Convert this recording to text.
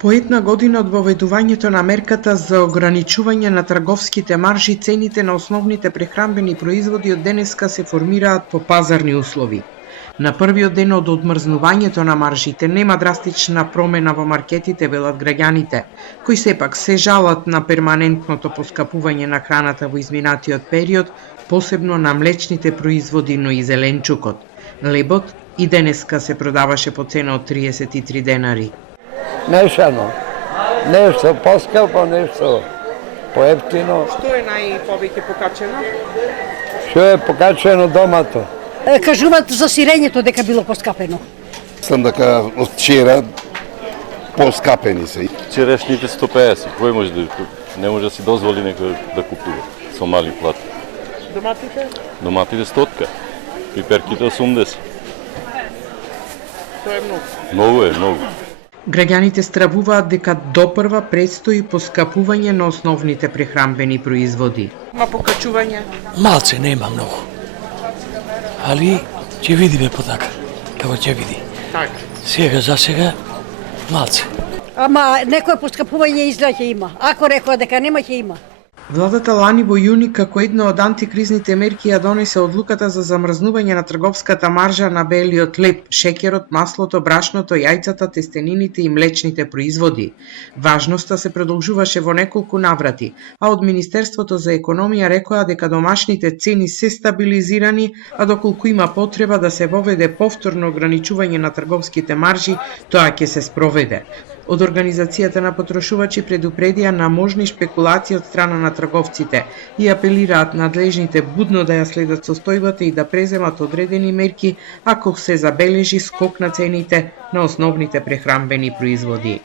По една година од воведувањето на мерката за ограничување на трговските маржи, цените на основните прехранбени производи од денеска се формираат по пазарни услови. На првиот ден од одмрзнувањето на маржите нема драстична промена во маркетите, велат граѓаните, кои сепак се жалат на перманентното поскапување на храната во изминатиот период, посебно на млечните производи, но и зеленчукот. Лебот и денеска се продаваше по цена од 33 денари. Мешано. Нешто поскапо, нешто поевтино. Што е најповеќе покачено? Што е покачено домато? Кажуваат за сирењето дека било поскапено. Сам дека од вчера поскапени се. Черешните 150, кој може да не може да си дозволи некој да купува со мали плати. Доматите? Доматите 100, пиперките 80. Тоа е многу. Многу е, многу. Граѓаните стравуваат дека допрва предстои поскапување на основните прехранбени производи. Има покачување? Малце, нема многу. Али ќе видиме потака, како ќе види. Така. Сега за сега малце. Ама некој поскапување изгледа ќе има. Ако рекоа дека нема, ќе има. Владата лани во јуни како една од антикризните мерки ја донесе одлуката за замрзнување на трговската маржа на белиот леб, шеќерот, маслото, брашното, јајцата, тестенините и млечните производи. Важноста се продолжуваше во неколку наврати, а од Министерството за економија рекоа дека домашните цени се стабилизирани, а доколку има потреба да се воведе повторно ограничување на трговските маржи, тоа ќе се спроведе. Од Организацијата на потрошувачи предупредија на можни шпекулации од страна на трговците и апелираат надлежните будно да ја следат состојбата и да преземат одредени мерки ако се забележи скок на цените на основните прехранбени производи.